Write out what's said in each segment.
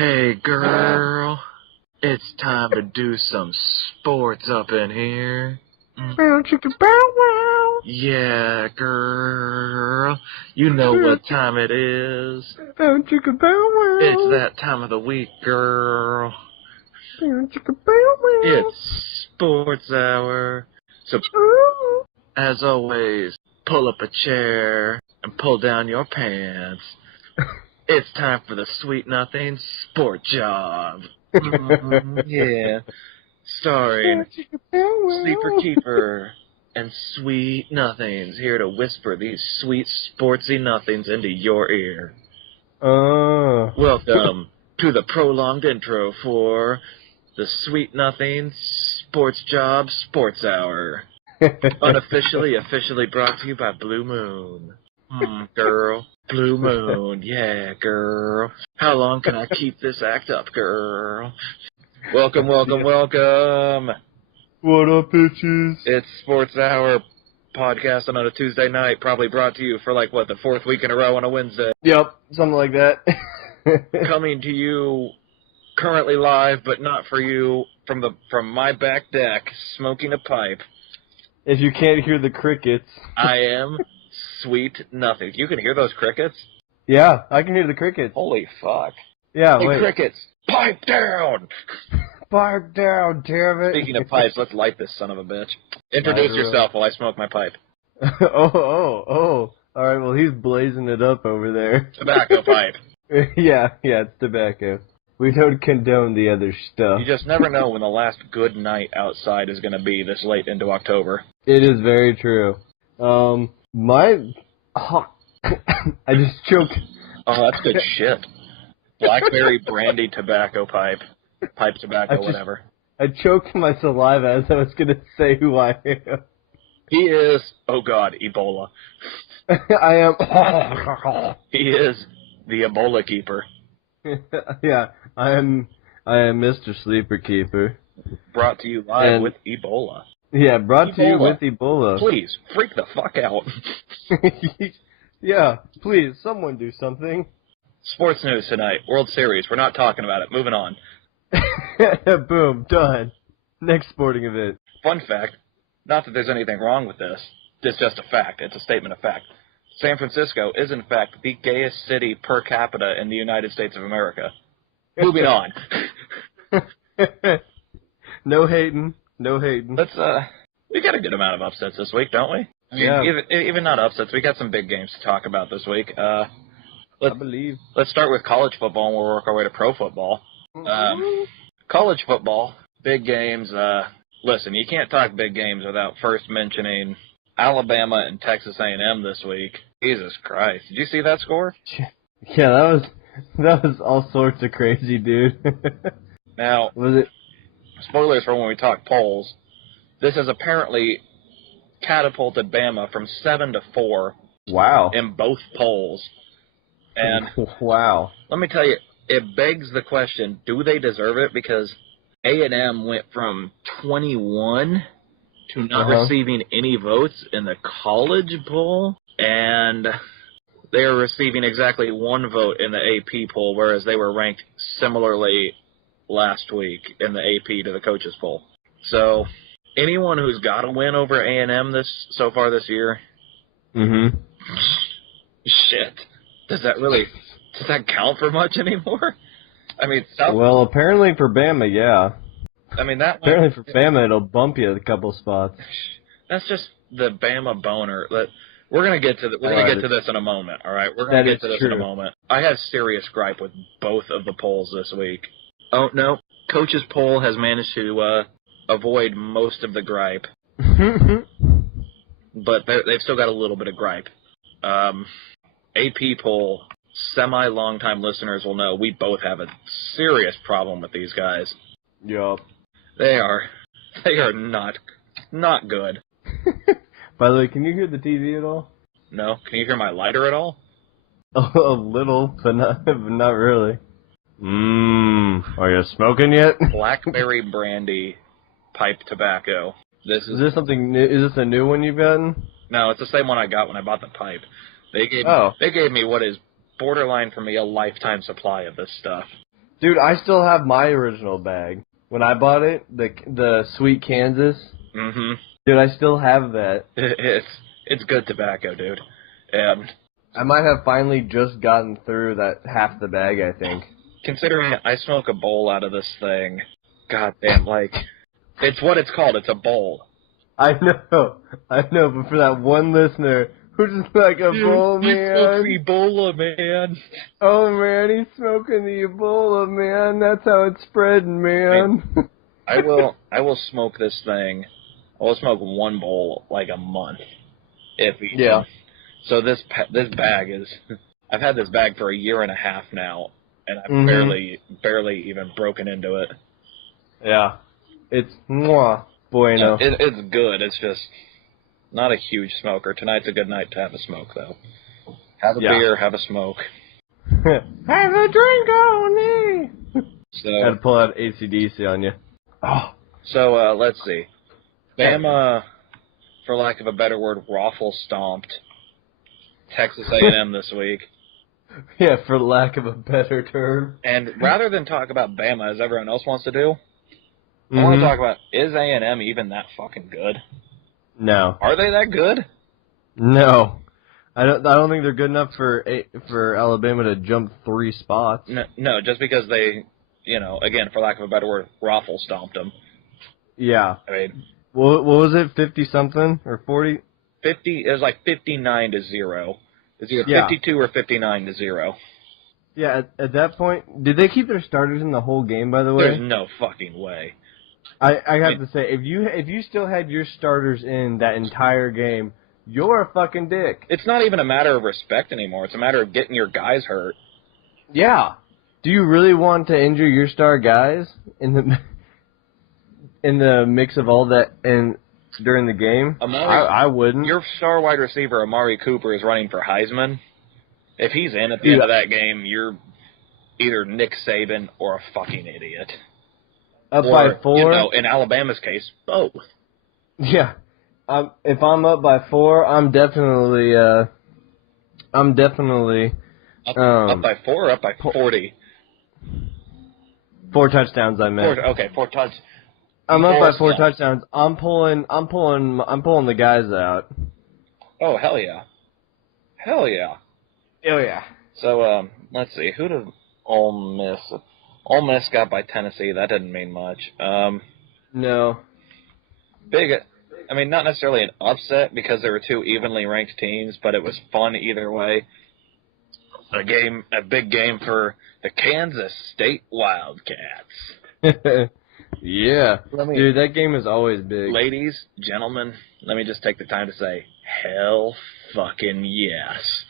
Hey girl, it's time to do some sports up in here. Bow chicka bow wow. Yeah, girl, you know what time it is. Bow chicka bow wow. It's that time of the week, girl. Bow chicka bow wow. It's sports hour. So, Ooh. as always, pull up a chair and pull down your pants. It's time for the Sweet Nothing Sport Job. Yeah. Starring Sleeper Keeper and Sweet Nothings, here to whisper these sweet sportsy nothings into your ear. Welcome to the prolonged intro for the Sweet Nothings Sports Job Sports Hour. Officially brought to you by Blue Moon. Girl. Blue Moon, yeah, girl. How long can I keep this act up, girl? Welcome. What up, bitches? It's Sports Hour podcast on a Tuesday night, probably brought to you for the fourth week in a row on a Wednesday. Yep, something like that. Coming to you currently live, but not for you, from my back deck, smoking a pipe. If you can't hear the crickets. I am Sweet Nothing. You can hear those crickets? Yeah, I can hear the crickets. Holy fuck. Yeah, hey, wait. Crickets, pipe down! Pipe down, damn it. Speaking of pipes, let's light this son of a bitch. Introduce yourself while I smoke my pipe. Oh. Alright, well, he's blazing it up over there. Tobacco pipe. Yeah, it's tobacco. We don't condone the other stuff. You just never know when the last good night outside is going to be this late into October. It is very true. I just choked. Oh, that's good shit. Blackberry brandy tobacco pipe. Pipe tobacco, whatever. I choked my saliva as I was going to say who I am. He is, oh god, Ebola. I am. He is the Ebola keeper. Yeah, I am Mr. Sleeper Keeper. Brought to you live with Ebola. Yeah, brought to you with Ebola. Please, freak the fuck out. Yeah, please, someone do something. Sports news tonight. World Series. We're not talking about it. Moving on. Boom, done. Next sporting event. Fun fact, not that there's anything wrong with this. It's just a fact. It's a statement of fact. San Francisco is, in fact, the gayest city per capita in the United States of America. Moving on. No hating. Let's, we got a good amount of upsets this week, don't we? I mean, yeah. Even not upsets. We got some big games to talk about this week. I believe. Let's start with college football, and we'll work our way to pro football. College football, big games. Listen, you can't talk big games without first mentioning Alabama and Texas A&M this week. Jesus Christ. Did you see that score? Yeah, that was all sorts of crazy, dude. Now, was it? Spoilers for when we talk polls. This has apparently catapulted Bama from 7 to 4. Wow. In both polls. And wow. Let me tell you, it begs the question, do they deserve it? Because A&M went from 21 to not receiving any votes in the college poll, and they are receiving exactly 1 vote in the AP poll, whereas they were ranked similarly last week in the AP to the coaches poll. So anyone who's got a win over A&M so far this year, shit, does that count for much anymore? I mean, well, apparently for Bama, yeah. I mean, apparently for Bama, it'll bump you a couple spots. That's just the Bama boner. We're gonna get to this in a moment. All right, we're gonna get to this in a moment. I have serious gripe with both of the polls this week. Oh no, coach's poll has managed to avoid most of the gripe, but they've still got a little bit of gripe. AP poll, semi-long-time listeners will know we both have a serious problem with these guys. Yup. They are not good. By the way, can you hear the TV at all? No. Can you hear my lighter at all? A little, but not really. Are you smoking yet? Blackberry brandy pipe tobacco. Is this something new? Is this a new one you've gotten? No, it's the same one I got when I bought the pipe. They gave me what is borderline for me a lifetime supply of this stuff. Dude, I still have my original bag. When I bought it, the Sweet Kansas. Mm-hmm. Dude, I still have that. It's good tobacco, dude. And I might have finally just gotten through that half the bag, I think. considering I smoke a bowl out of this thing, goddamn, like, it's what it's called. It's a bowl. I know, but for that one listener who's just like, Ebola, He smokes man. Ebola, man. Oh, man, he's smoking the Ebola, man. That's how it's spreading, man. I will smoke this thing. I will smoke one bowl like a month, if even. Yeah. So this bag is. I've had this bag for a year and a half now, and I've barely even broken into it. Yeah. It's bueno. It's good. It's just not a huge smoker. Tonight's a good night to have a smoke, though. Have a beer, have a smoke. Have a drink on me. So Had to pull out AC/DC on you. Oh. So let's see. Bama, for lack of a better word, raffle stomped Texas A&M this week. Yeah, for lack of a better term. And rather than talk about Bama as everyone else wants to do, I want to talk about, is A&M even that fucking good? No. Are they that good? No. I don't think they're good enough for Alabama to jump 3 spots. No, just because they, again, for lack of a better word, raffle stomped them. Yeah. I mean, what was it, 50-something or 40? 50. It was like 59-0. It's either 52 or 59-0. Yeah, at that point, did they keep their starters in the whole game, by the way? There's no fucking way. I have to say, if you still had your starters in that entire game, you're a fucking dick. It's not even a matter of respect anymore. It's a matter of getting your guys hurt. Yeah. Do you really want to injure your star guys in the mix of all that and during the game? I wouldn't. Your star wide receiver, Amari Cooper, is running for Heisman. If he's in at the end of that game, you're either Nick Saban or a fucking idiot. Up by 4? In Alabama's case, both. Yeah. If I'm up by 4, I'm definitely up by 4 or up by 40? 4 touchdowns, I meant. 4 touchdowns. I'm up by 4 touchdowns. I'm pulling the guys out. Oh, hell yeah. Hell yeah. Oh yeah. So, let's see. Who did Ole Miss? Ole Miss got by Tennessee. That didn't mean much. No. Not necessarily an upset because there were 2 evenly ranked teams, but it was fun either way. A big game for the Kansas State Wildcats. Yeah. Dude, that game is always big. Ladies, gentlemen, let me just take the time to say, hell fucking yes.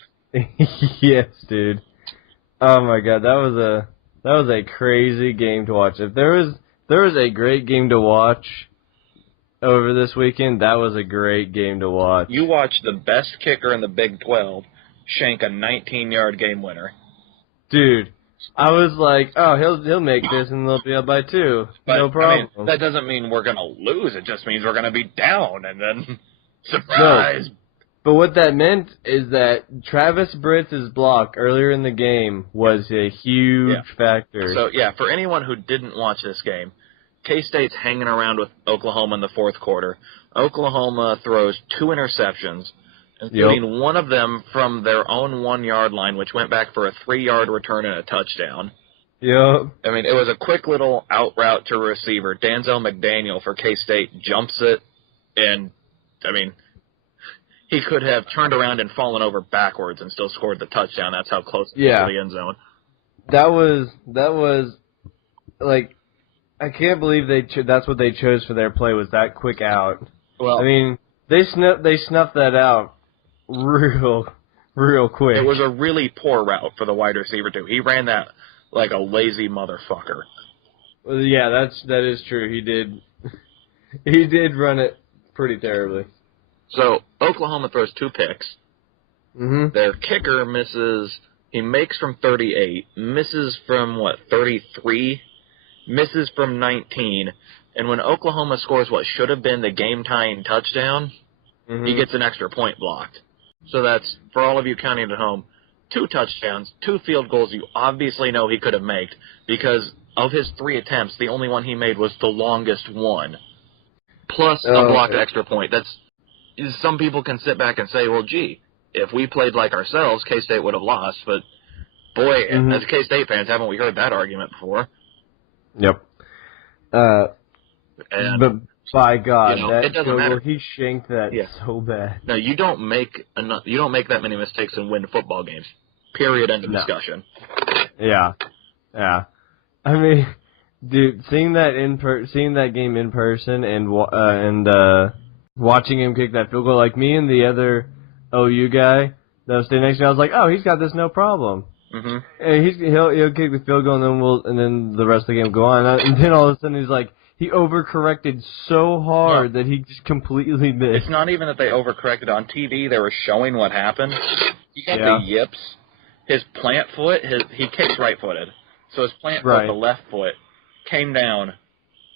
Yes, dude. Oh my god, that was a crazy game to watch. If there was a great game to watch over this weekend, that was a great game to watch. You watched the best kicker in the Big 12 shank a 19-yard game winner. Dude, I was like, oh, he'll make this and they'll be up by 2. But, no problem. That doesn't mean we're gonna lose. It just means we're gonna be down and then surprise. No. But what that meant is that Travis Britz's block earlier in the game was a huge factor. So, for anyone who didn't watch this game, K-State's hanging around with Oklahoma in the fourth quarter. Oklahoma throws 2 interceptions, including one of them from their own 1-yard line, which went back for a 3-yard return and a touchdown. Yep. It was a quick little out route to receiver. Danzel McDaniel for K-State jumps it, and, he could have turned around and fallen over backwards and still scored the touchdown. That's how close it was to the end zone. That was, like, I can't believe that's what they chose for their play, was that quick out. Well, they snuffed that out real quick. It was a really poor route for the wide receiver, too. He ran that like a lazy motherfucker. Well, yeah, that is true. He did run it pretty terribly. So, Oklahoma throws 2 picks. Mm-hmm. Their kicker misses. He makes from 38, misses from, 33, misses from 19. And when Oklahoma scores what should have been the game-tying touchdown, he gets an extra point blocked. So that's, for all of you counting at home, 2 touchdowns, 2 field goals you obviously know he could have made because of his 3 attempts, the only one he made was the longest one. Plus a blocked extra point. Some people can sit back and say, well, gee, if we played like ourselves, K-State would have lost. But, boy, as K-State fans, haven't we heard that argument before? Yep. But by God, that field goal, he shanked that so bad. No, you don't make that many mistakes and win football games. Period. End of discussion. Yeah. I mean, dude, seeing that game in person and watching him kick that field goal, like me and the other OU guy that was standing next to me, I was like, oh, he's got this no problem. Mm-hmm. And he'll kick the field goal, and then the rest of the game will go on. And then all of a sudden he's like, he overcorrected so hard that he just completely missed. It's not even that they overcorrected. On TV, they were showing what happened. He got the yips. His plant foot, he kicks right-footed. So his plant foot, the left foot, came down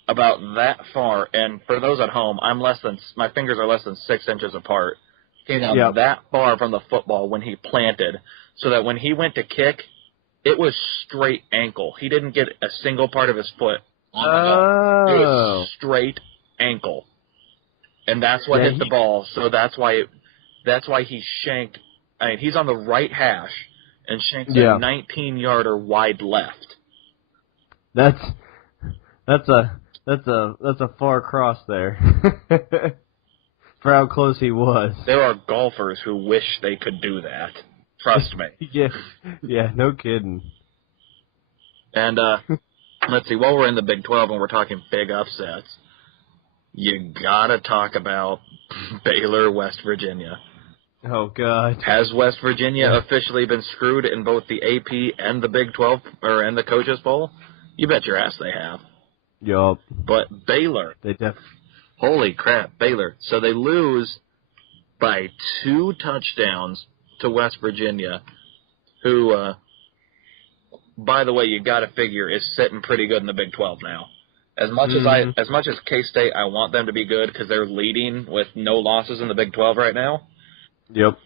about that far. And for those at home, my fingers are less than 6 inches apart. Came down that far from the football when he planted, so that when he went to kick, it was straight ankle. He didn't get a single part of his foot. It was straight ankle, and that's what hit the ball. So that's why he shanked. I mean, he's on the right hash and shanks a 19-yarder wide left. That's a far cross there. For how close he was. There are golfers who wish they could do that. Trust me. Yeah, no kidding. And let's see, while we're in the Big 12 and we're talking big upsets, you gotta talk about Baylor, West Virginia. Oh, God. Has West Virginia officially been screwed in both the AP and the Big 12, and the Coaches Bowl? You bet your ass they have. Yup. But Baylor. Holy crap, Baylor. So they lose by 2 touchdowns to West Virginia, who, by the way, you got to figure is sitting pretty good in the Big 12 now. As much as K-State, I want them to be good because they're leading with no losses in the Big 12 right now. Yep.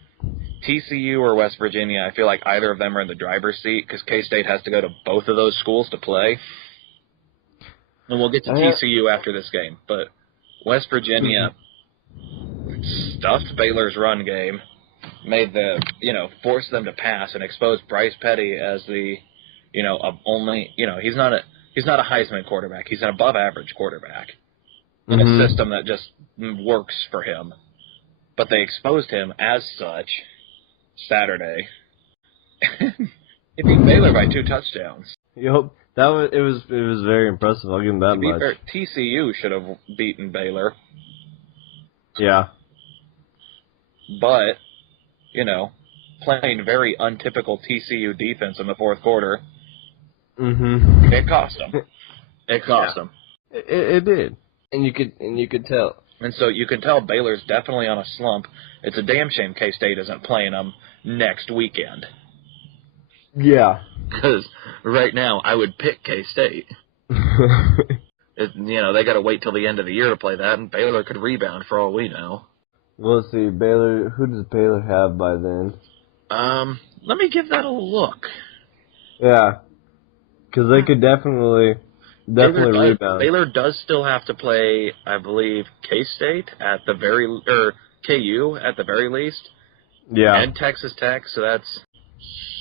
TCU or West Virginia, I feel like either of them are in the driver's seat because K-State has to go to both of those schools to play. And we'll get to TCU after this game, but West Virginia stuffed Baylor's run game, forced them to pass and exposed Bryce Petty as the, he's not a Heisman quarterback. He's an above average quarterback in a system that just works for him. But they exposed him as such Saturday. He beat Baylor by 2 touchdowns. Yep. It was very impressive. I'll give him that much. TCU should have beaten Baylor. Yeah. But, playing very untypical TCU defense in the fourth quarter, it cost them. It cost them. It did. And you could tell. And so you can tell Baylor's definitely on a slump. It's a damn shame K-State isn't playing them next weekend. Yeah. Because right now I would pick K-State. They got to wait till the end of the year to play that, and Baylor could rebound for all we know. We'll see. Baylor. Who does Baylor have by then? Let me give that a look. Yeah, because they could definitely rebound. Baylor does still have to play, I believe, K-State KU at the very least. Yeah. And Texas Tech, so that's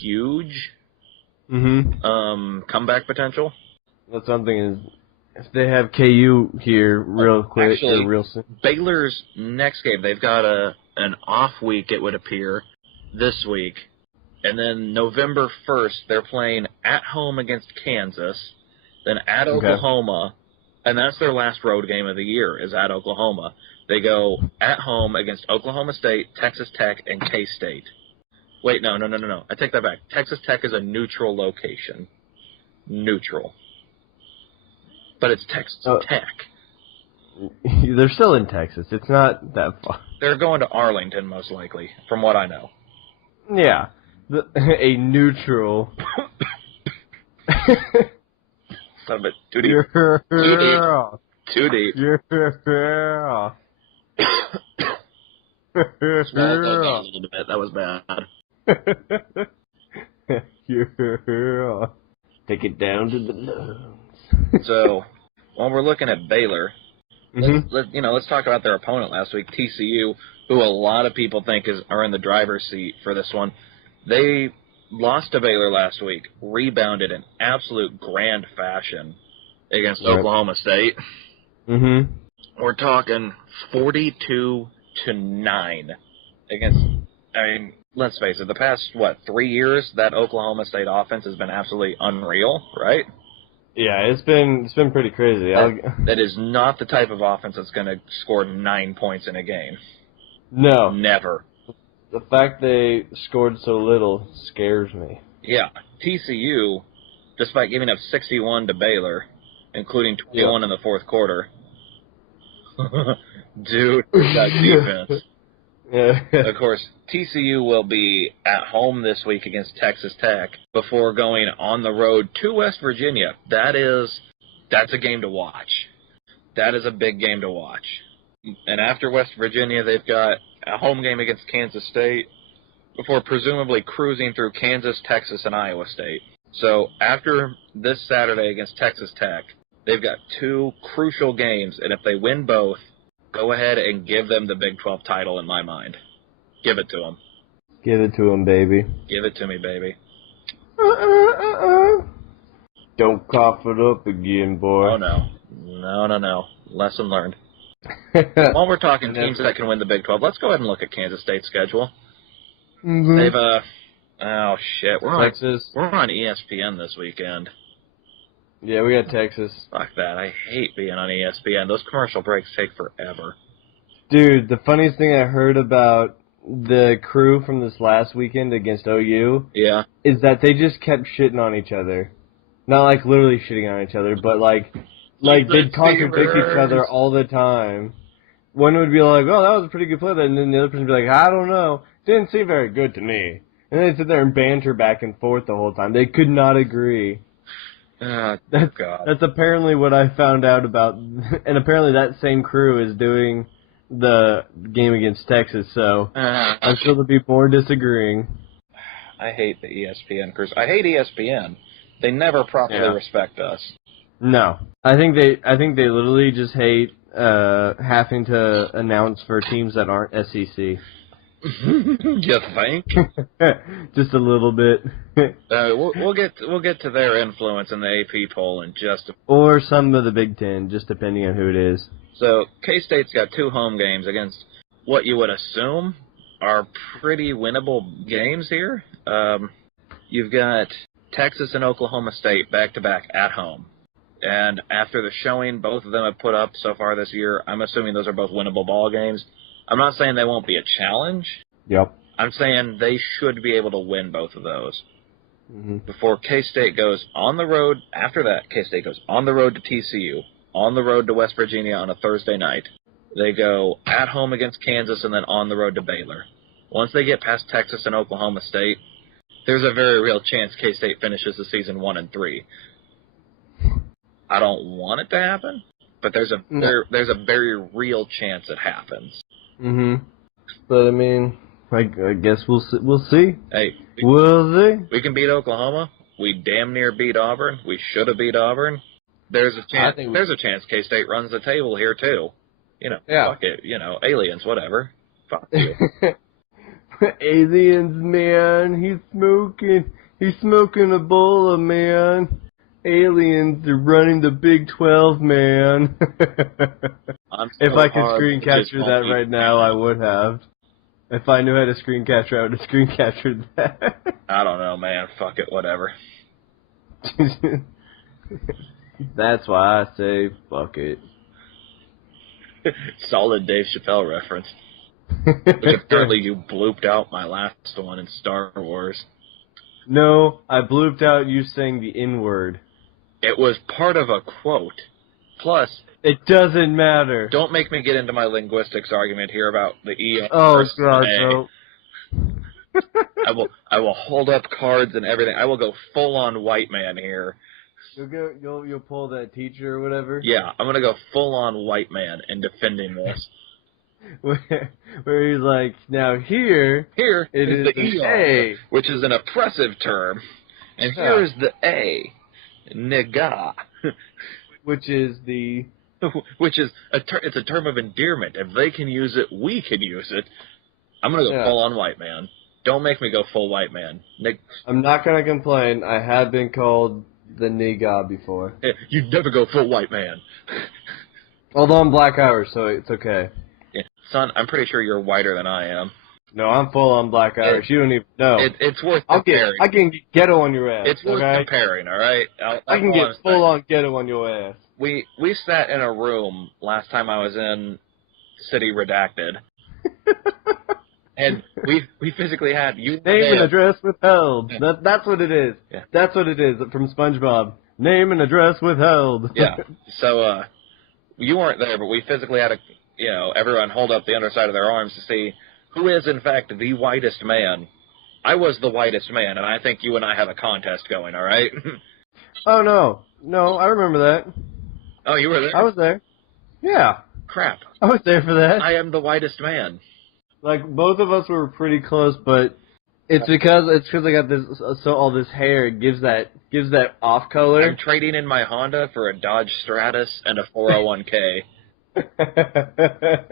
huge. Comeback potential. That's something is if they have KU here real quick actually, or real soon. Baylor's next game, they've got an off week, it would appear, this week. And then November 1st, they're playing at home against Kansas, then at Oklahoma, and that's their last road game of the year, is at Oklahoma. They go at home against Oklahoma State, Texas Tech, and K-State. Wait, no. I take that back. Texas Tech is a neutral location. Neutral. But it's Texas Tech. They're still in Texas. It's not that far. They're going to Arlington, most likely, from what I know. Yeah. A neutral. Some of it too deep. Too deep. Swallowed that a little bit. That was bad. Yeah. Take it down to the lungs. So, when we're looking at Baylor, Mm-hmm. let's talk about their opponent last week, TCU, who a lot of people think are in the driver's seat for this one. They lost to Baylor last week, rebounded in absolute grand fashion against Oklahoma State. Mm-hmm. We're talking 42-9 against. I mean, let's face it. The past 3 years, that Oklahoma State offense has been absolutely unreal, right? Yeah, it's been pretty crazy. That is not the type of offense that's going to score 9 points in a game. No. Never. The fact they scored so little scares me. Yeah, TCU, despite giving up 61 to Baylor, including 21 in the fourth quarter. Dude, that defense. Yeah. Of course, TCU will be at home this week against Texas Tech before going on the road to West Virginia. That's a game to watch. That is a big game to watch. And after West Virginia, they've got a home game against Kansas State before presumably cruising through Kansas, Texas, and Iowa State. So after this Saturday against Texas Tech, they've got 2 crucial games, and if they win both, go ahead and give them the Big 12 title in my mind. Give it to them. Give it to him, baby. Give it to me, baby. Don't cough it up again, boy. Oh, no. No. Lesson learned. While we're talking teams that can win the Big 12, let's go ahead and look at Kansas State's schedule. Mm-hmm. They've, oh, shit. Texas. We're on ESPN this weekend. Yeah, we got Texas. Fuck that. I hate being on ESPN. Those commercial breaks take forever. Dude, the funniest thing I heard about the crew from this last weekend against OU is that they just kept shitting on each other. Not like literally shitting on each other, but like they'd contradict each other all the time. One would be like, "Oh, that was a pretty good play," and then the other person would be like, "I don't know, didn't seem very good to me." And they'd sit there and banter back and forth the whole time. They could not agree. That's apparently what I found out about, and apparently that same crew is doing the game against Texas, so I'm sure there'll be more disagreeing. I hate the ESPN crews. I hate ESPN. They never properly respect us. No. I think they literally just hate having to announce for teams that aren't SEC. You think? Just a little bit. We'll get to their influence in the AP poll in just or some of the Big Ten, just depending on who it is. So K-State's got 2 home games against what you would assume are pretty winnable games here. You've got Texas and Oklahoma State back-to-back at home. And after the showing both of them have put up so far this year, I'm assuming those are both winnable ball games. I'm not saying they won't be a challenge. Yep. I'm saying they should be able to win both of those. Mm-hmm. Before K-State goes on the road, after that, K-State goes on the road to TCU, on the road to West Virginia on a Thursday night. They go at home against Kansas and then on the road to Baylor. Once they get past Texas and Oklahoma State, there's a very real chance K-State finishes the season 1-3. I don't want it to happen, but there's a very real chance it happens. Mm-hmm. But I mean, I guess we'll see. Hey, we'll see. We can beat Oklahoma. We damn near beat Auburn. We should have beat Auburn. There's a chance. There's a chance K-State runs the table here too. Fuck it. Aliens, whatever. Fuck you. Aliens, man. He's smoking a bowl, man. Aliens are running the Big 12, man. If I could screen capture that right now, I would have. If I knew how to screen capture, I would have screen captured that. I don't know, man. Fuck it, whatever. That's why I say fuck it. Solid Dave Chappelle reference. Which apparently you blooped out my last one in Star Wars. No, I blooped out you saying the N-word. It was part of a quote. Plus, it doesn't matter. Don't make me get into my linguistics argument here about the E. Oh God, no. I will hold up cards and everything. I will go full on white man here. You'll pull that teacher or whatever? Yeah, I'm gonna go full on white man in defending this. where he's like, now here Here it is is the an ER, A. which is an oppressive term, and here is the A, nigga, which is the which is it's a term of endearment. If they can use it, we can use it. I'm gonna go full on white man. Don't make me go full white man. I'm not gonna complain. I have been called the nigga before. You'd never go full white man. Although I'm Black Irish, so it's okay. Yeah. Son, I'm pretty sure you're whiter than I am. No, I'm full on Black Irish. You don't even know. It's worth comparing. I can get ghetto on your ass. It's worth comparing, all right? I can get full on ghetto on your ass. We sat in a room last time I was in City Redacted. And we physically had you name and address withheld. That's what it is. Yeah. That's what it is from SpongeBob. Name and address withheld. Yeah. So you weren't there, but we physically had everyone hold up the underside of their arms to see who is in fact the whitest man. I was the whitest man, and I think you and I have a contest going. All right? Oh no, I remember that. Oh, you were there? I was there. Yeah. Crap. I was there for that. I am the whitest man. Like, both of us were pretty close, but it's because I got this, so all this hair gives that off color. I'm trading in my Honda for a Dodge Stratus and a 401k. I'm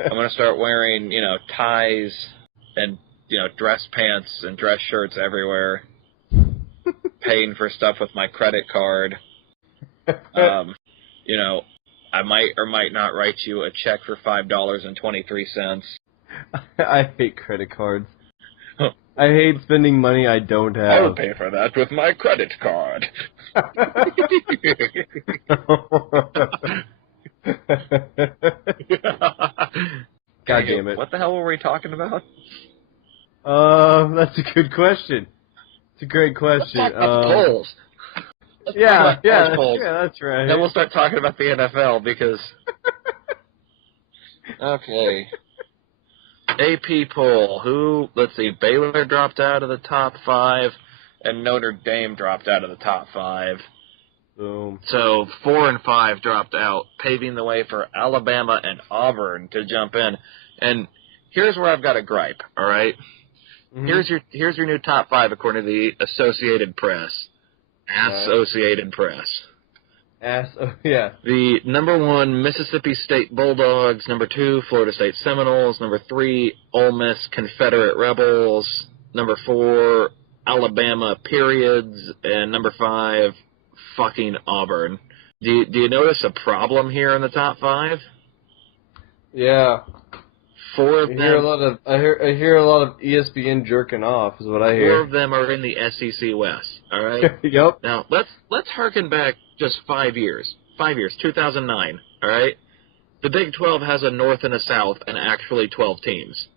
going to start wearing, ties and, dress pants and dress shirts everywhere. Paying for stuff with my credit card. I might or might not write you a check for $5.23. I hate credit cards. I hate spending money I don't have. I'll pay for that with my credit card. God damn it. What the hell were we talking about? That's a good question. It's a great question. Let's talk about the polls. Yeah, that's right. Then we'll start talking about the NFL because... Okay. AP poll. Let's see, Baylor dropped out of the top 5, and Notre Dame dropped out of the top 5. Boom. So 4 and 5 dropped out, paving the way for Alabama and Auburn to jump in. And here's where I've got a gripe, all right? Mm-hmm. Here's your new top 5 according to the Associated Press. Associated Press. Yeah. The number 1, Mississippi State Bulldogs. Number 2, Florida State Seminoles. Number 3, Ole Miss Confederate Rebels. Number 4, Alabama Periods. And number 5, fucking Auburn. Do you notice a problem here in the top 5? Yeah. 4 of them. I hear a lot of ESPN jerking off is what I hear. 4 of them are in the SEC West. All right. Yep. Now let's harken back just 5 years. 5 years. 2009. All right. The Big 12 has a North and a South, and actually 12 teams.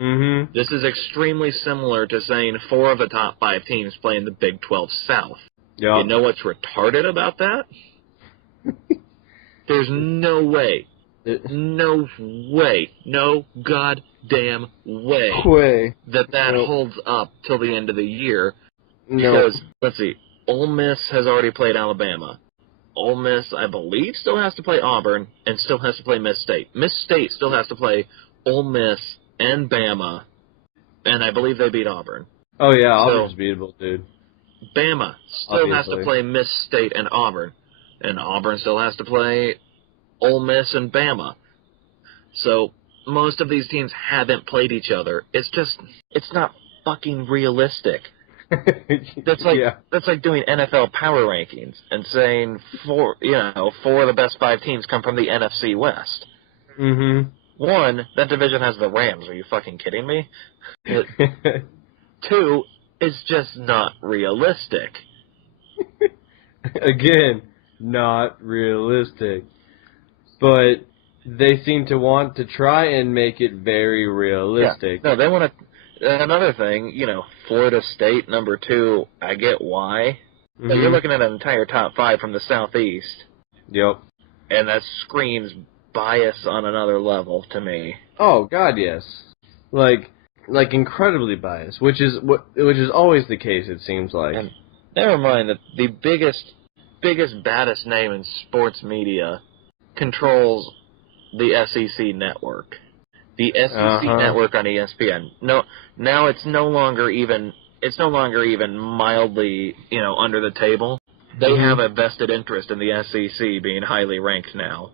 Mm-hmm. This is extremely similar to saying 4 of the top 5 teams play in the Big 12 South. Yep. You know what's retarded about that? There's no way. No way. No goddamn way. That holds up till the end of the year. Because, let's see, Ole Miss has already played Alabama. Ole Miss, I believe, still has to play Auburn and still has to play Miss State. Miss State still has to play Ole Miss and Bama, and I believe they beat Auburn. Oh, yeah, Auburn's beatable, dude. Bama still has to play Miss State and Auburn still has to play Ole Miss and Bama. So most of these teams haven't played each other. It's not fucking realistic. That's like doing NFL power rankings and saying 4 of the best 5 teams come from the NFC West. Mm-hmm. 1, that division has the Rams. Are you fucking kidding me? 2, it's just not realistic. Again, not realistic. But they seem to want to try and make it very realistic. Yeah. No, they want to... Another thing, Florida State, number 2, I get why. Mm-hmm. But you're looking at an entire top 5 from the Southeast. Yep. And that screams bias on another level to me. Oh, God, yes. Like incredibly biased, which is always the case, it seems like. And never mind that the biggest, baddest name in sports media controls the SEC network. The SEC network on ESPN. No, now it's no longer even mildly, under the table. They have a vested interest in the SEC being highly ranked now.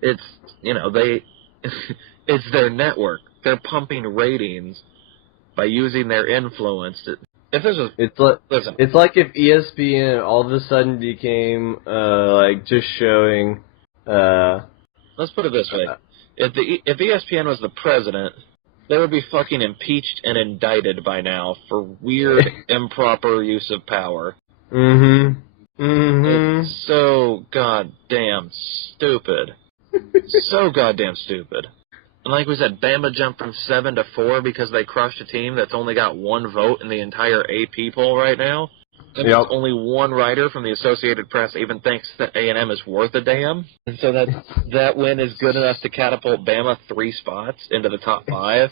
It's, it's their network. They're pumping ratings by using their influence. It's like if ESPN all of a sudden became just showing. Let's put it this way: if ESPN was the president, they would be fucking impeached and indicted by now for weird, improper use of power. It's so goddamn stupid. So goddamn stupid. And like we said, Bama jumped from 7 to 4 because they crushed a team that's only got 1 vote in the entire AP poll right now. And only one writer from the Associated Press even thinks that A&M is worth a damn. And so that win is good enough to catapult Bama 3 spots into the top 5.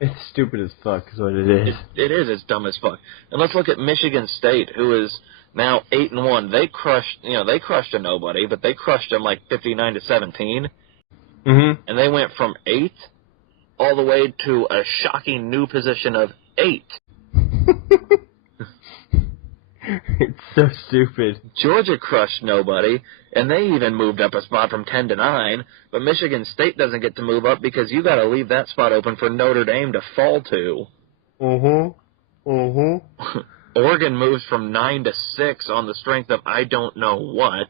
It's stupid as fuck is what it is. It is. It's dumb as fuck. And let's look at Michigan State, who is now 8-1. They crushed a nobody, but they crushed them like 59-17. And they went from 8th all the way to a shocking new position of 8. It's so stupid. Georgia crushed nobody, and they even moved up a spot from 10 to 9, but Michigan State doesn't get to move up because you got to leave that spot open for Notre Dame to fall to. Oregon moves from 9 to 6 on the strength of I don't know what.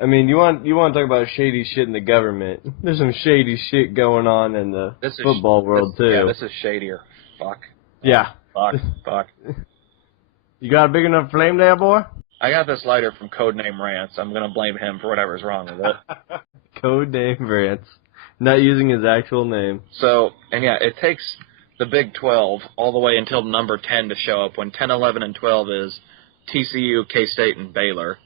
I mean, you want to talk about shady shit in the government. There's some shady shit going on in the football world, too. Yeah, this is shadier. Fuck. Yeah. Fuck. You got a big enough flame there, boy? I got this lighter from Codename Rants. I'm going to blame him for whatever's wrong with it. Codename Rants. Not using his actual name. So, and yeah, it takes the Big 12 all the way until number 10 to show up, when 10, 11, and 12 is TCU, K-State, and Baylor.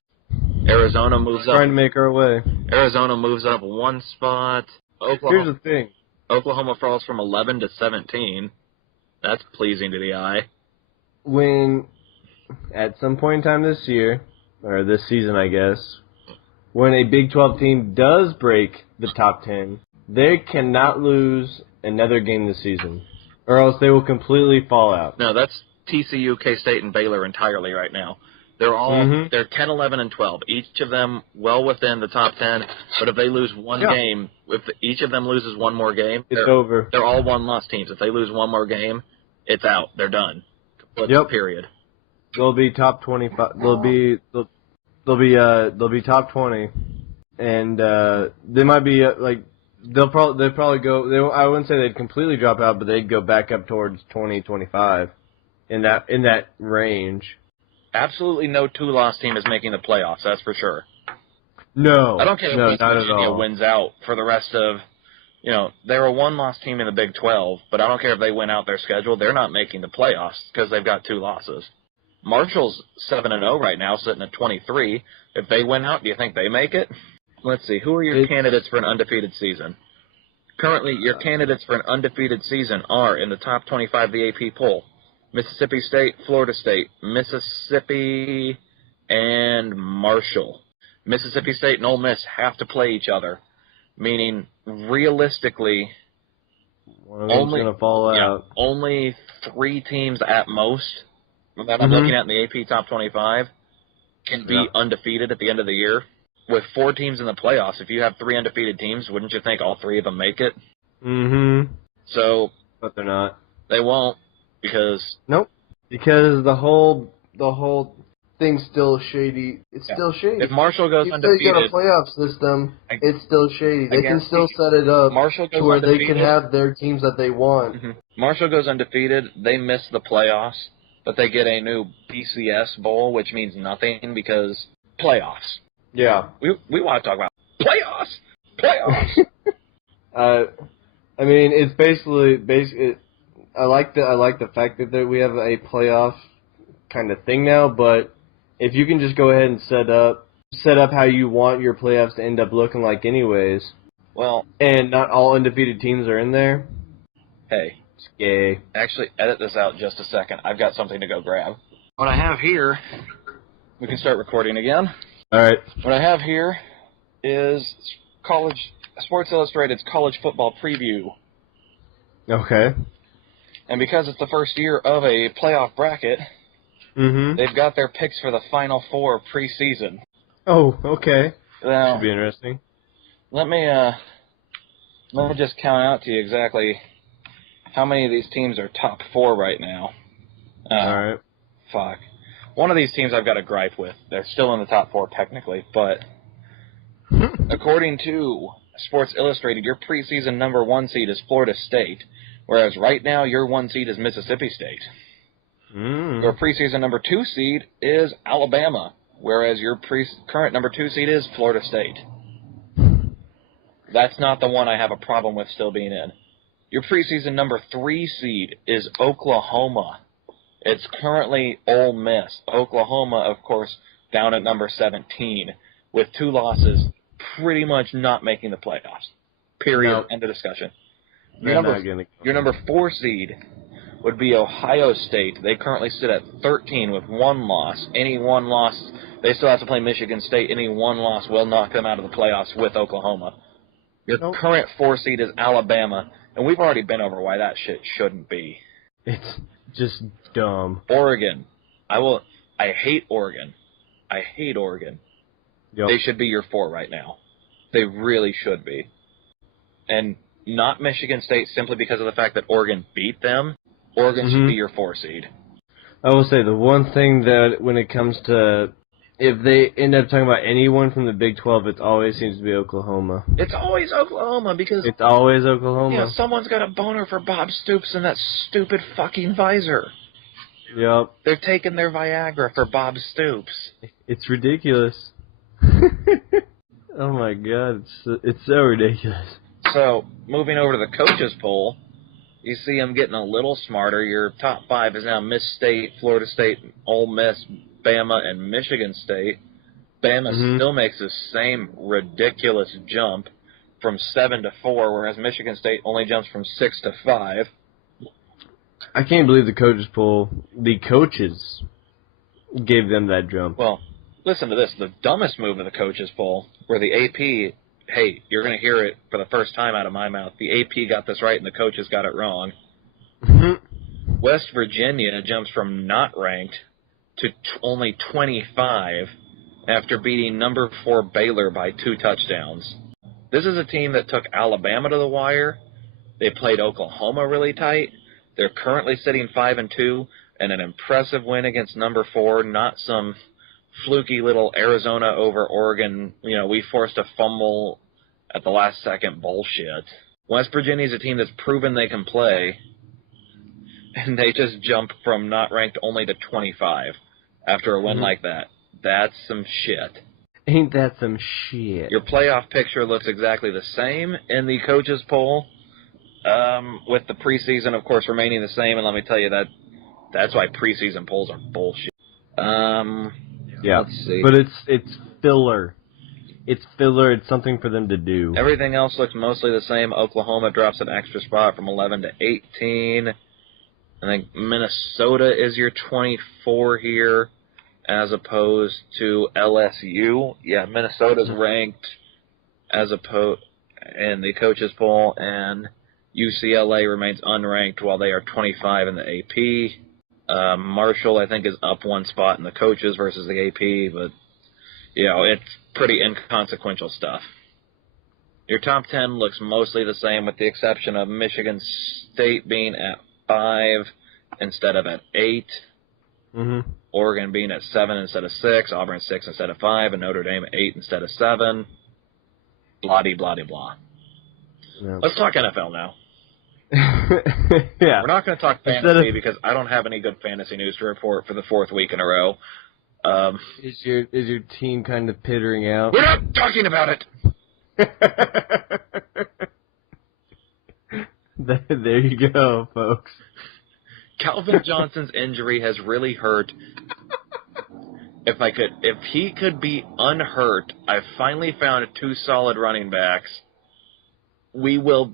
Arizona moves up. Trying to make our way. Arizona moves up 1 spot. Here's the thing. Oklahoma falls from 11 to 17. That's pleasing to the eye. When, at some point in time this year, or this season, I guess, when a Big 12 team does break the top 10, they cannot lose another game this season, or else they will completely fall out. No, that's TCU, K-State, and Baylor entirely right now. They're all they're 10, 11, and 12. Each of them well within the top 10. But if they lose one game, if each of them loses one more game, it's over. They're all one-loss teams. If they lose one more game, it's out. They're done. Period. They'll be top 25. They'll be top 20, and they might be they'll probably go. I wouldn't say they'd completely drop out, but they'd go back up towards 20, 25 in that range. Absolutely no 2-loss team is making the playoffs, that's for sure. No. I don't care if West Virginia wins out for the rest of, they're a 1-loss team in the Big 12, but I don't care if they win out their schedule. They're not making the playoffs because they've got 2 losses. Marshall's 7-0 right now, sitting at 23. If they win out, do you think they make it? Let's see. Who are your candidates for an undefeated season? Currently, your candidates for an undefeated season are in the top 25 of the AP poll. Mississippi State, Florida State, Mississippi, and Marshall. Mississippi State and Ole Miss have to play each other, meaning realistically, one of them's going to fall out. Only 3 teams at most that I'm looking at in the AP top 25 can be undefeated at the end of the year. With 4 teams in the playoffs, if you have 3 undefeated teams, wouldn't you think all 3 of them make it? So, but they're not. They won't. Because because the whole thing's still shady. It's still shady. If Marshall goes undefeated, you got a playoff system, it's still shady. They can still set it up to where they can have their teams that they want. Marshall goes undefeated, they miss the playoffs, but they get a new BCS bowl, which means nothing because playoffs. Yeah, we want to talk about playoffs. I mean, it's basically. I like the fact that we have a playoff kind of thing now, but if you can just go ahead and set up how you want your playoffs to end up looking like anyways, and not all undefeated teams are in there. Hey, it's gay. Actually, edit this out just a second. I've got something to go grab. What I have here, we can start recording again. All right. What I have here is Sports Illustrated's college football preview Okay. And because it's the first year of a playoff bracket, they've got their picks for the Final Four preseason. Oh, okay. Now, should be interesting. let me just count out to you exactly how many of these teams are top 4 right now. All right. Fuck. One of these teams I've got a gripe with. They're still in the top 4 technically, but according to Sports Illustrated, your preseason number 1 seed is Florida State, whereas right now your 1 seed is Mississippi State. Your preseason number 2 seed is Alabama, whereas your current number 2 seed is Florida State. That's not the one I have a problem with still being in. Your preseason number 3 seed is Oklahoma. It's currently Ole Miss. Oklahoma, of course, down at number 17, with 2 losses, pretty much not making the playoffs. Period. No. End of discussion. They're not gonna Your number 4 seed would be Ohio State. They currently sit at 13 with 1 loss. Any 1 loss, they still have to play Michigan State. Any 1 loss will knock them out of the playoffs with Oklahoma. Your current 4 seed is Alabama, and we've already been over why that shit shouldn't be. It's just dumb. Oregon. I hate Oregon. I hate Oregon. Yep. They should be your 4 right now. They really should be. And not Michigan State simply because of the fact that Oregon beat them. Oregon should be your 4 seed. I will say the one thing that when it comes to if they end up talking about anyone from the Big 12, it always seems to be Oklahoma. It's always Oklahoma because it's always Oklahoma. Someone's got a boner for Bob Stoops and that stupid fucking visor. Yep. They're taking their Viagra for Bob Stoops. It's ridiculous. Oh my god, it's so ridiculous. So, moving over to the coaches poll, you see them getting a little smarter. Your top 5 is now Miss State, Florida State, Ole Miss, Bama, and Michigan State. Bama still makes the same ridiculous jump from 7 to 4, whereas Michigan State only jumps from 6 to 5. I can't believe the coaches gave them that jump. Well, listen to this. The dumbest move of the coaches poll, where the AP, hey, you're going to hear it for the first time out of my mouth, the AP got this right and the coaches got it wrong. West Virginia jumps from not ranked to only 25 after beating number 4 Baylor by 2 touchdowns. This is a team that took Alabama to the wire. They played Oklahoma really tight. They're currently sitting 5-2, and an impressive win against number 4, not some fluky little Arizona over Oregon, we forced a fumble at the last second bullshit. West Virginia's a team that's proven they can play, and they just jump from not ranked only to 25 after a win like that. That's some shit. Ain't that some shit? Your playoff picture looks exactly the same in the coaches poll, with the preseason, of course, remaining the same, and let me tell you that's why preseason polls are bullshit. Yeah, let's see. But it's filler. It's filler. It's something for them to do. Everything else looks mostly the same. Oklahoma drops an extra spot from 11 to 18. I think Minnesota is your 24 here, as opposed to LSU. Yeah, Minnesota's ranked as opposed in the coaches poll, and UCLA remains unranked while they are 25 in the AP. Marshall, I think, is up 1 spot in the coaches versus the AP, but, it's pretty inconsequential stuff. Your top 10 looks mostly the same with the exception of Michigan State being at 5 instead of at 8. Oregon being at 7 instead of 6, Auburn 6 instead of 5, and Notre Dame at 8 instead of 7. Blah-de-blah-de-blah. Yeah. Let's talk NFL now. Yeah. We're not going to talk fantasy because I don't have any good fantasy news to report for the 4th week in a row. Is your team kind of pittering out? We're not talking about it! There you go, folks. Calvin Johnson's injury has really hurt. If he could be unhurt, I finally found 2 solid running backs. We will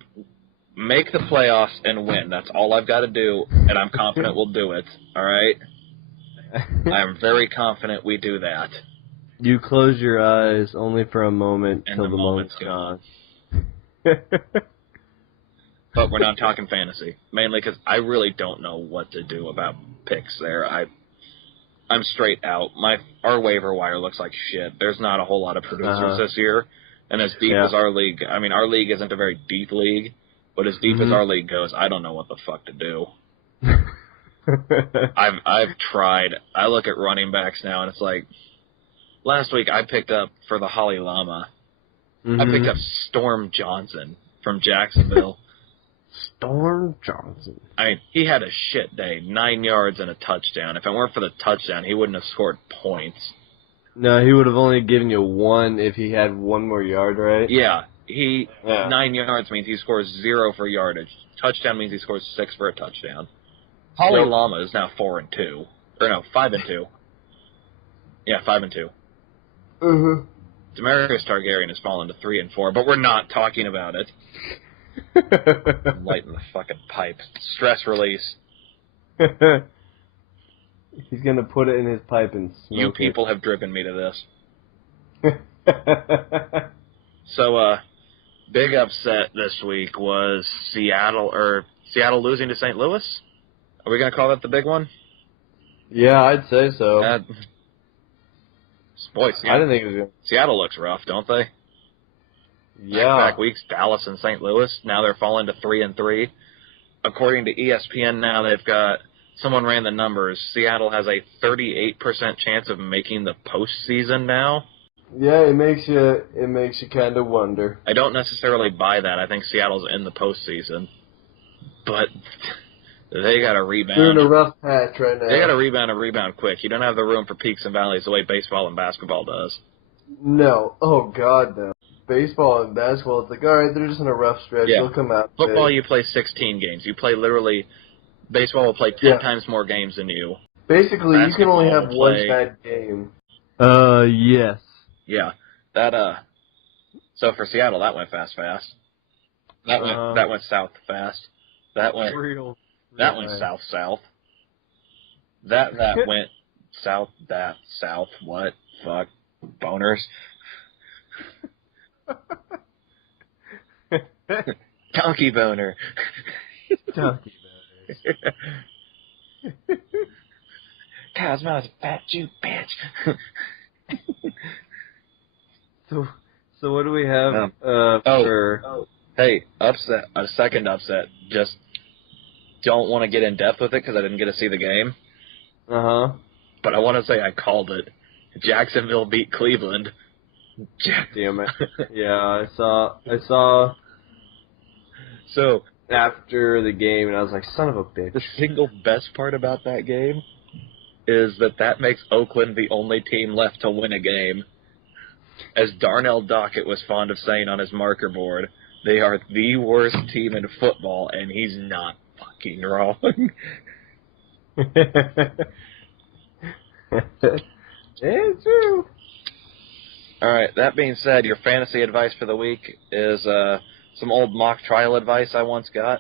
make the playoffs and win. That's all I've got to do, and I'm confident we'll do it. All right? I'm very confident we do that. You close your eyes only for a moment And till the the moment's gone. but we're not talking fantasy. Mainly because I really don't know what to do about picks there. I'm straight out. Our waiver wire looks like shit. There's not a whole lot of producers this year. And as deep as our league, I mean, our league isn't a very deep league, but as deep as our league goes, I don't know what the fuck to do. I've tried. I look at running backs now, and it's like, last week I picked up for the Holly Llama. I picked up Storm Johnson from Jacksonville. Storm Johnson. I mean, he had a shit day. 9 yards and a touchdown. If it weren't for the touchdown, he wouldn't have scored points. No, he would have only given you one if he had one more yard, right? Yeah. 9 yards means he scores 0 for yardage. Touchdown means he scores 6 for a touchdown. Holly Llama is now 4-2. Or no, 5-2. Yeah, 5-2. Demaryius Targaryen has fallen to 3-4, but we're not talking about it. Lighten the fucking pipe. Stress release. He's gonna put it in his pipe and smoke You people have driven me to this. So, big upset this week was Seattle losing to St. Louis. Are we gonna call that the big one? Yeah, I'd say so. Boy, I didn't think it was good. Seattle looks rough, don't they? Yeah. Back weeks, Dallas and St. Louis. Now they're falling to 3-3. According to ESPN, now they've got. Someone ran the numbers. Seattle has a 38% chance of making the postseason now. Yeah, it makes you kind of wonder. I don't necessarily buy that. I think Seattle's in the postseason, but they got to rebound. They're in a rough patch right now. They got to rebound and rebound quick. You don't have the room for peaks and valleys the way baseball and basketball does. No. Oh God, no. Baseball and basketball, it's like, all right, they're just in a rough stretch. Yeah. They'll come out. Football, you play 16 games. You play literally. Baseball will play 10 times more games than you. Basically, you can only have one bad game. Yes. Yeah. So for Seattle, that went fast. That went south fast. That went south. That went south. What? Fuck. Boners. Donkey boner. Donkey. Cosmo's fat you bitch. So what do we have for... Hey, upset. A second upset. Just don't want to get in depth with it because I didn't get to see the game. But I want to say I called it. Jacksonville beat Cleveland. Damn it. Yeah, I saw... So... after the game, and I was like, son of a bitch. The single best part about that game is that makes Oakland the only team left to win a game. As Darnell Dockett was fond of saying on his marker board, they are the worst team in football, and he's not fucking wrong. It's true. Alright, that being said, your fantasy advice for the week is... some old mock trial advice I once got.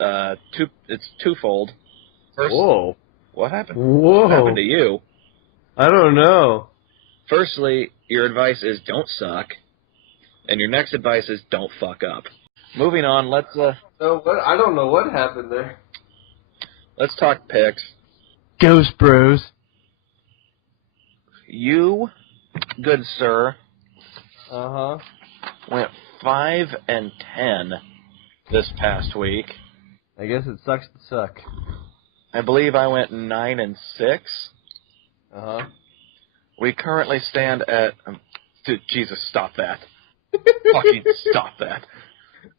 It's twofold. First, whoa. What happened? Whoa. What happened to you? I don't know. Firstly, your advice is don't suck. And your next advice is don't fuck up. Moving on, let's... I don't know what happened there. Let's talk picks. Ghost Bros. You, good sir... went 5-10 this past week. I guess it sucks to suck. I believe I went 9-6. We currently stand at... dude, Jesus, stop that. Fucking stop that.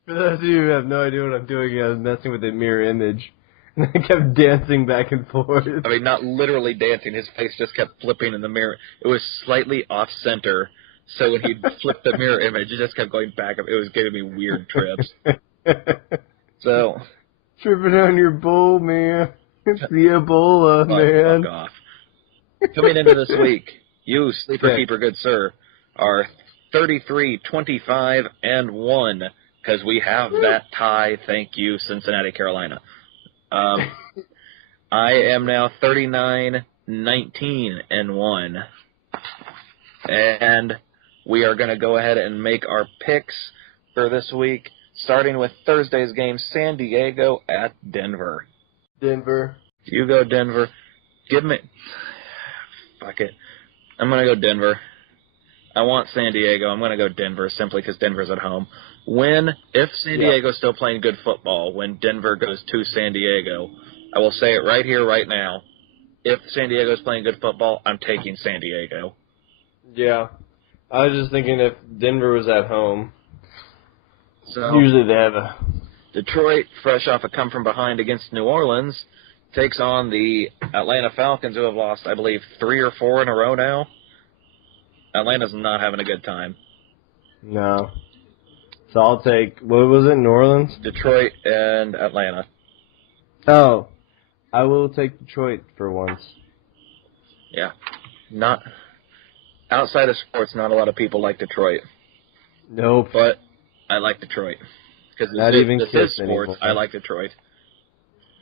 For those of you who have no idea what I'm doing, I was messing with a mirror image. And I kept dancing back and forth. I mean, not literally dancing. His face just kept flipping in the mirror. It was slightly off-center. So when he'd flip the mirror image, it just kept going back. It was giving me weird trips. So... tripping on your bowl, man. It's the Ebola, man. Fuck off. Coming into this week, you, Sleeper Keeper, good sir, are 33-25-1, because we have that tie. Thank you, Cincinnati, Carolina. I am now 39-19-1. And we are going to go ahead and make our picks for this week. Starting with Thursday's game, San Diego at Denver. Denver. You go Denver. Give me... Fuck it. I'm going to go Denver. I want San Diego. I'm going to go Denver simply because Denver's at home. If San Diego's still playing good football, when Denver goes to San Diego, I will say it right here, right now. If San Diego's playing good football, I'm taking San Diego. Yeah. I was just thinking if Denver was at home. So usually they have a... Detroit, fresh off a come from behind against New Orleans, takes on the Atlanta Falcons, who have lost, I believe, 3 or 4 in a row now. Atlanta's not having a good time. No. So I'll take, what was it, New Orleans? Detroit and Atlanta. Oh. I will take Detroit for once. Yeah. Not outside of sports, not a lot of people like Detroit. Nope. But I like Detroit. Because this is sports, anymore. I like Detroit.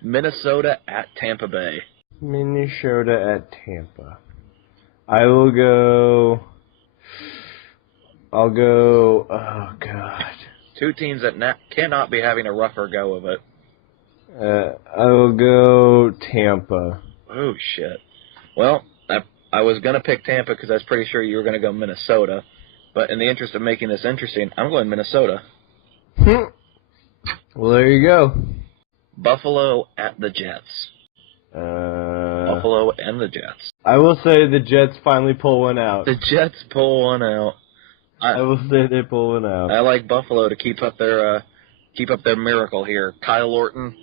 Minnesota at Tampa Bay. Minnesota at Tampa. I'll go, oh God. Two teams that cannot be having a rougher go of it. I will go Tampa. Oh, shit. Well, I was going to pick Tampa because I was pretty sure you were going to go Minnesota. But in the interest of making this interesting, I'm going Minnesota. Well, there you go. Buffalo at the Jets. Buffalo and the Jets. I will say the Jets finally pull one out. The Jets pull one out. I will say they pull one out. I like Buffalo to keep up their miracle here. Kyle Orton,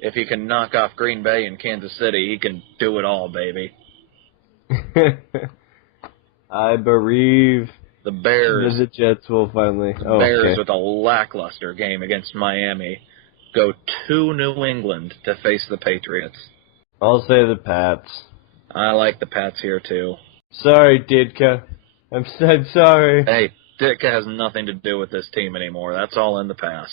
if he can knock off Green Bay and Kansas City, he can do it all, baby. I believe the Bears. The Jets will finally. The Bears with a lackluster game against Miami go to New England to face the Patriots. I'll say the Pats. I like the Pats here too. Sorry, Ditka. I'm sorry. Hey, Ditka has nothing to do with this team anymore. That's all in the past.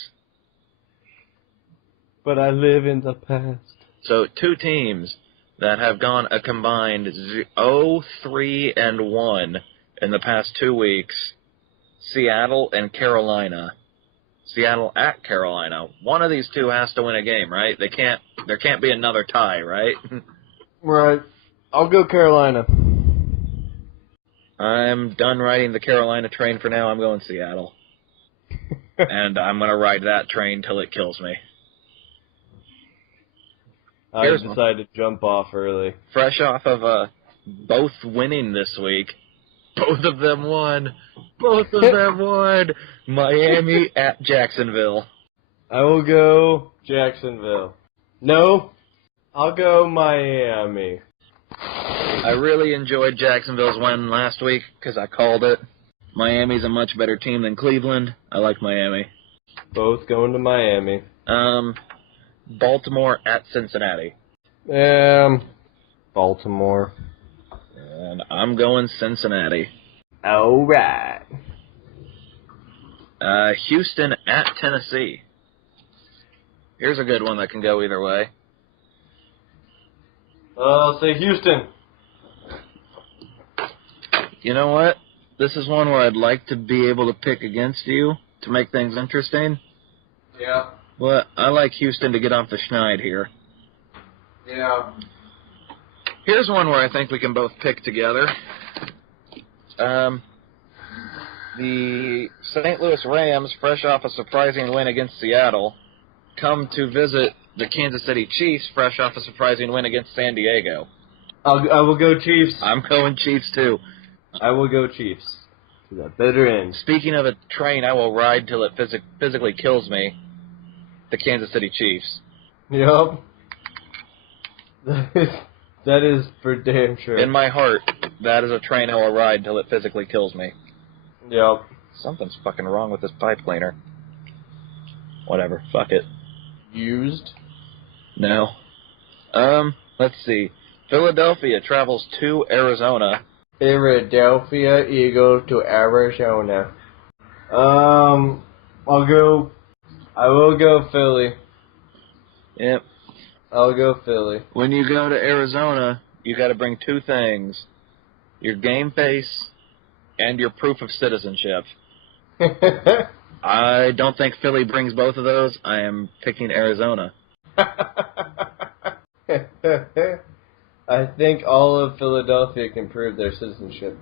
But I live in the past. So, two teams that have gone a combined 0-3-1 in the past 2 weeks. Seattle and Carolina. Seattle at Carolina. One of these two has to win a game, right? There can't be another tie, right? Right. I'll go Carolina. I'm done riding the Carolina train for now. I'm going Seattle. And I'm going to ride that train till it kills me. I decided to jump off early. Fresh off of both winning this week. Both of them won. Both of them won. Miami at Jacksonville. I will go Jacksonville. No, I'll go Miami. I really enjoyed Jacksonville's win last week because I called it. Miami's a much better team than Cleveland. I like Miami. Both going to Miami. Baltimore at Cincinnati. Baltimore. And I'm going Cincinnati. All right. Houston at Tennessee. Here's a good one that can go either way. I'll say Houston. You know what? This is one where I'd like to be able to pick against you to make things interesting. Yeah. But I like Houston to get off the schneid here. Yeah. Here's one where I think we can both pick together. The St. Louis Rams, fresh off a surprising win against Seattle, come to visit the Kansas City Chiefs, fresh off a surprising win against San Diego. I will go Chiefs. I'm going Chiefs, too. I will go Chiefs. To the bitter end. Speaking of a train I will ride till it physically kills me, the Kansas City Chiefs. Yup. That is for damn sure. In my heart, that is a train I will ride till it physically kills me. Yup. Something's fucking wrong with this pipe cleaner. Whatever. Fuck it. Used? No. Let's see. Philadelphia travels to Arizona. Philadelphia Eagle to Arizona. I will go Philly. Yep. I'll go Philly. When you go to Arizona, you got to bring two things: your game face and your proof of citizenship. I don't think Philly brings both of those. I am picking Arizona. I think all of Philadelphia can prove their citizenship.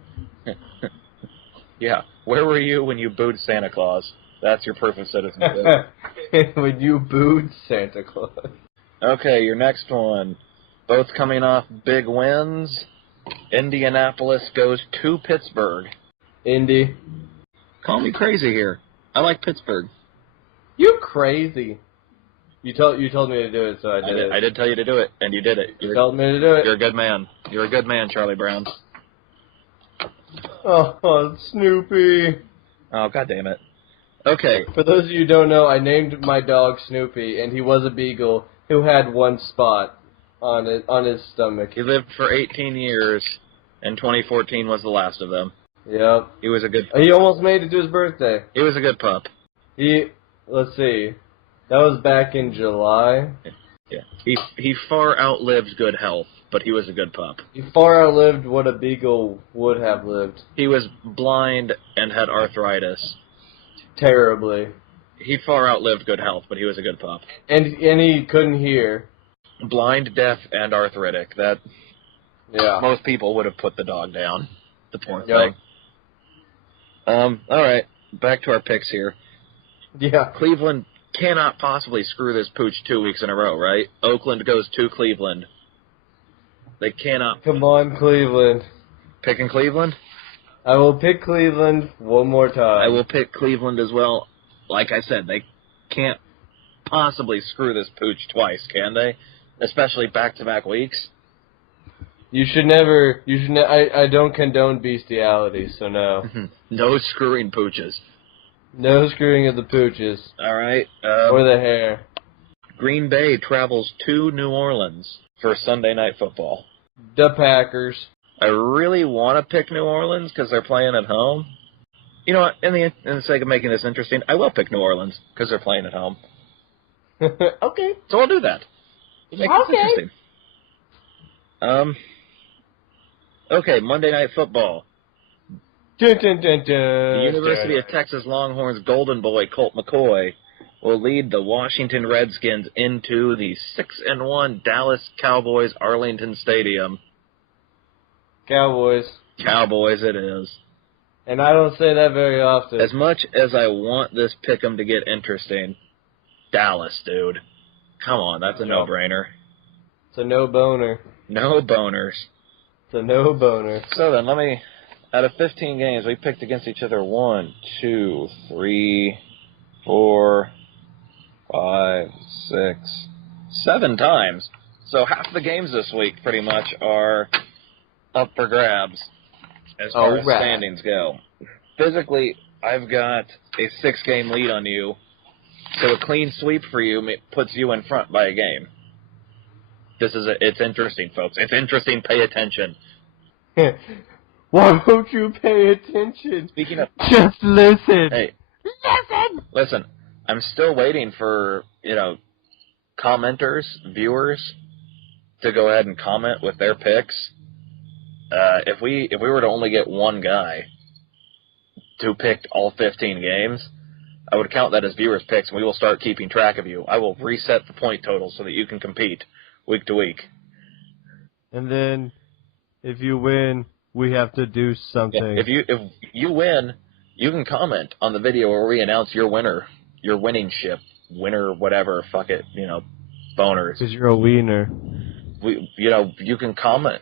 Yeah. Where were you when you booed Santa Claus? That's your proof of citizenship. When you booed Santa Claus. Okay, your next one. Both coming off big wins. Indianapolis goes to Pittsburgh. Indy. Call me crazy here. I like Pittsburgh. You crazy. You told me to do it, so I did it. I did tell you to do it, and you did it. You told me to do it. You're a good man. You're a good man, Charlie Brown. Oh, Snoopy. Oh, God damn it. Okay. For those of you who don't know, I named my dog Snoopy, and he was a beagle who had one spot on his stomach. He lived for 18 years, and 2014 was the last of them. Yep. He was a good pup. He almost made it to his birthday. He was a good pup. Let's see. That was back in July. Yeah. He far outlived good health, but he was a good pup. He far outlived what a beagle would have lived. He was blind and had arthritis. Terribly. He far outlived good health, but he was a good pup. And he couldn't hear. Blind, deaf, and arthritic. That most people would have put the dog down. The poor thing. All right, back to our picks here. Yeah. Cleveland cannot possibly screw this pooch 2 weeks in a row, right? Oakland goes to Cleveland. They cannot. Come on, Cleveland. Picking Cleveland? I will pick Cleveland one more time. I will pick Cleveland as well. Like I said, they can't possibly screw this pooch twice, can they? Especially back-to-back weeks. I don't condone bestiality, so no. No screwing pooches. No screwing of the pooches. All right. Or the hair. Green Bay travels to New Orleans for Sunday Night Football. The Packers. I really want to pick New Orleans because they're playing at home. You know what? In the sake of making this interesting, I will pick New Orleans because they're playing at home. Okay. So I'll do that. Make this interesting. Okay, Monday Night Football. Dun, dun, dun, dun, The University of Texas Longhorns Golden Boy Colt McCoy will lead the Washington Redskins into the 6-1 Dallas Cowboys Arlington Stadium. Cowboys. Cowboys it is. And I don't say that very often. As much as I want this pick'em to get interesting, Dallas, dude. Come on, that's a no-brainer. It's a no-boner. No boners. It's a no-boner. So then, out of 15 games, we picked against each other 1, 2, 3, 4, 5, 6, 7 times. So half the games this week, pretty much, are up for grabs as far as standings go. Physically, I've got a 6-game lead on you, so a clean sweep for you puts you in front by a game. It's interesting, folks. It's interesting. Pay attention. Why won't you pay attention? Speaking of... Just listen. Hey. Listen. I'm still waiting for, commenters, viewers, to go ahead and comment with their picks. If we were to only get one guy who picked all 15 games, I would count that as viewers' picks, and we will start keeping track of you. I will reset the point total so that you can compete week to week. And then, if you win, we have to do something. Yeah, if you win, you can comment on the video where we announce your winner, your winning ship, winner, whatever, fuck it, boners. Because you're a wiener. You can comment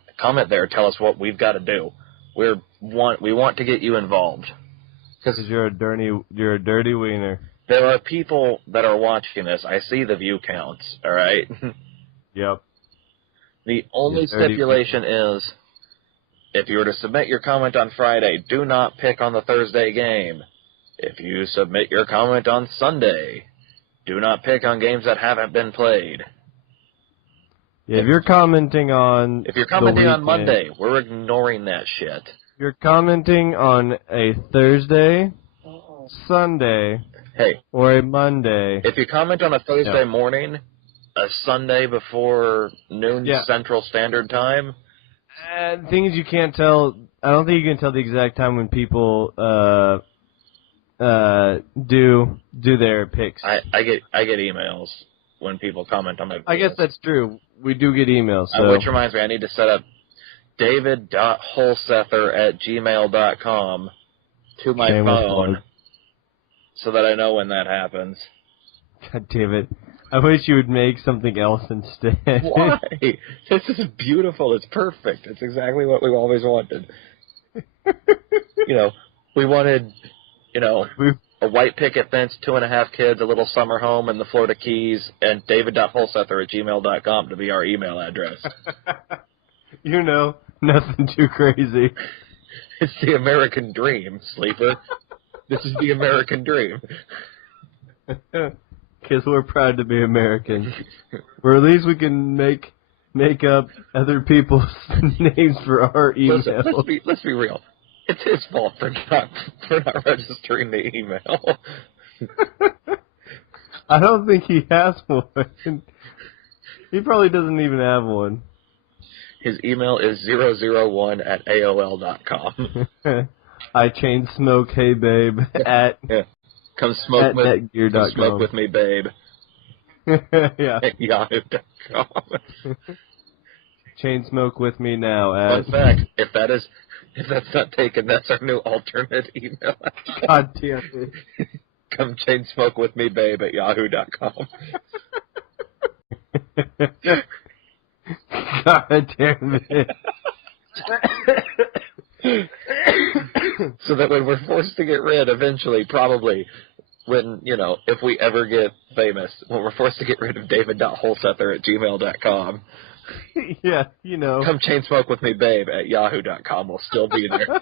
there, tell us what we've got to do. We want to get you involved. Because you're a dirty wiener. There are people that are watching this. I see the view counts, all right? Yep. The only stipulation is, if you were to submit your comment on Friday, do not pick on the Thursday game. If you submit your comment on Sunday, do not pick on games that haven't been played. Yeah, if you're commenting on Monday, we're ignoring that shit. If you're commenting on a Thursday, Sunday, or a Monday. If you comment on a Thursday morning, a Sunday before noon Central Standard Time. The thing is, you can't tell. I don't think you can tell the exact time when people do their picks. I get emails when people comment on my posts. I guess that's true. We do get emails. So. Which reminds me, I need to set up david.holsether@gmail.com to my phone so that I know when that happens. God damn it. I wish you would make something else instead. Why? This is beautiful. It's perfect. It's exactly what we've always wanted. We wanted, a white picket fence, 2.5 kids, a little summer home in the Florida Keys, and david.holsether@gmail.com to be our email address. Nothing too crazy. It's the American dream, sleeper. This is the American dream. Because we're proud to be American. Or at least we can make up other people's names for our email. Listen, let's be real. It's his fault for not registering the email. I don't think he has one. He probably doesn't even have one. His email is 001@AOL.com. I chain smoke, hey babe, at come smoke with me, babe. Yeah. At yahoo.com. Chain smoke with me now at. Fun fact: if that's not taken, that's our new alternate email. God damn it! Come chain smoke with me, babe, at yahoo.com. God damn it! So that when we're forced to get rid, eventually, probably, when, if we ever get famous, when we're forced to get rid of david.holsether@gmail.com. Yeah, Come chain smoke with me, babe, at yahoo.com will still be there.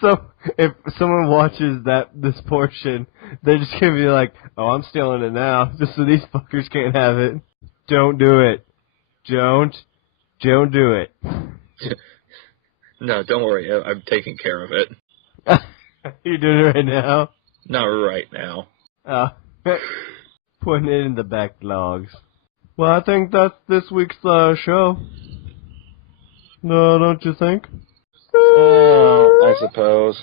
So, if someone watches this portion, they're just gonna be like, oh, I'm stealing it now, just so these fuckers can't have it. Don't do it. Don't do it. No, don't worry. I'm taking care of it. You're doing it right now? Not right now. Putting it in the backlogs. Well, I think that's this week's show. No, don't you think? I suppose.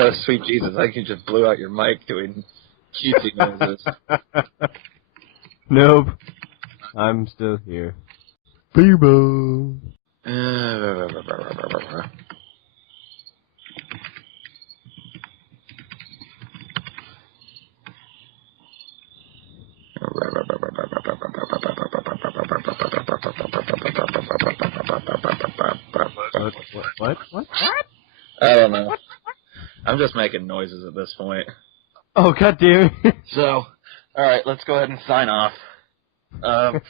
Oh, sweet Jesus, I think you just blew out your mic doing cutesy noises. Nope. I'm still here. Feeble. What? I don't know. I'm just making noises at this point. Oh, god damn it. So, alright, let's go ahead and sign off. That's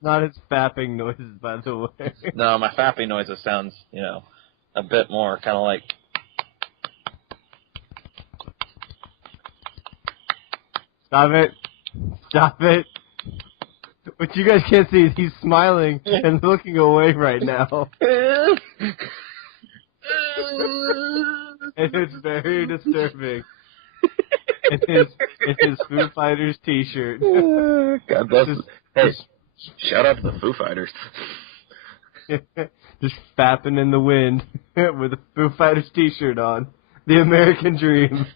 not his fapping noises, by the way. No, my fapping noises sounds, a bit more kind of like... Stop it. What you guys can't see is he's smiling and looking away right now. And it's very disturbing. It's his Foo Fighters t-shirt. God bless. Hey, shout out to the Foo Fighters. Just fapping in the wind with a Foo Fighters t-shirt on. The American dream.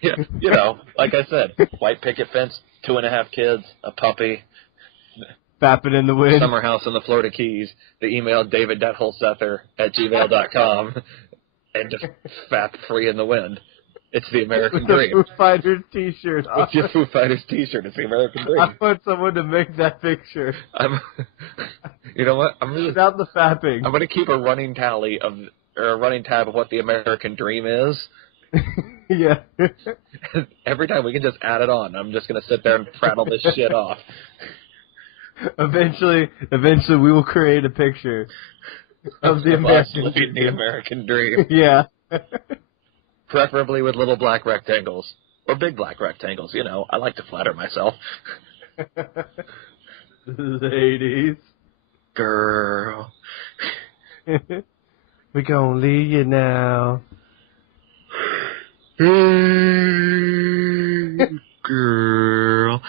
Yeah, like I said, white picket fence, 2.5 kids, a puppy. Fapping in the wind. Summer house in the Florida Keys. The email david.holsether@gmail.com. And just fap free in the wind. It's the American dream. With the Foo Fighters t-shirt on. With your Foo Fighters t-shirt. It's the American dream. I want someone to make that picture. You know what? Without the fapping. I'm going to keep a running tab of what the American dream is. Yeah. Every time we can just add it on. I'm just going to sit there and prattle this shit off. Eventually we will create a picture of the American dream. Yeah. Preferably with little black rectangles. Or big black rectangles, I like to flatter myself. This is the 80s. Girl. We gonna leave you now. Hey, girl.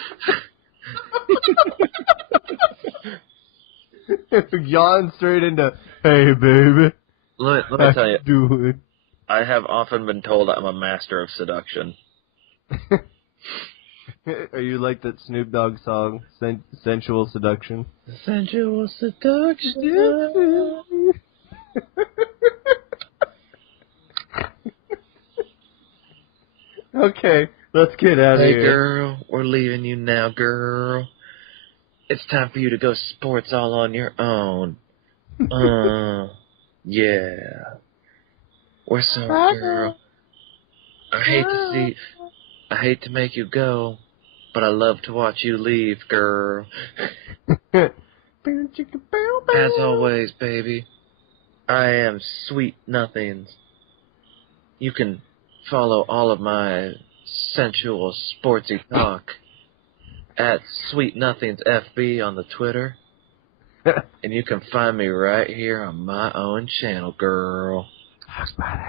Yawn straight into, hey, baby. Let me How tell you, you doing? I have often been told I'm a master of seduction. Are you like that Snoop Dogg song, Sensual Seduction? Sensual seduction. Okay, let's get out of Hey, here. girl, we're leaving you now, girl. It's time for you to go sports all on your own. Yeah. We're sorry, girl. I hate to make you go, but I love to watch you leave, girl. As always, baby, I am Sweet Nothings. You can follow all of my sensual sportsy talk at Sweet Nothings FB on the Twitter. And you can find me right here on my own channel, girl. Hot buddy!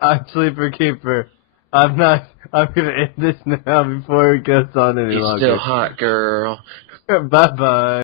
I'm Sleeper Keeper. I'm gonna end this now before it goes on any He's longer. still hot, girl. Bye bye.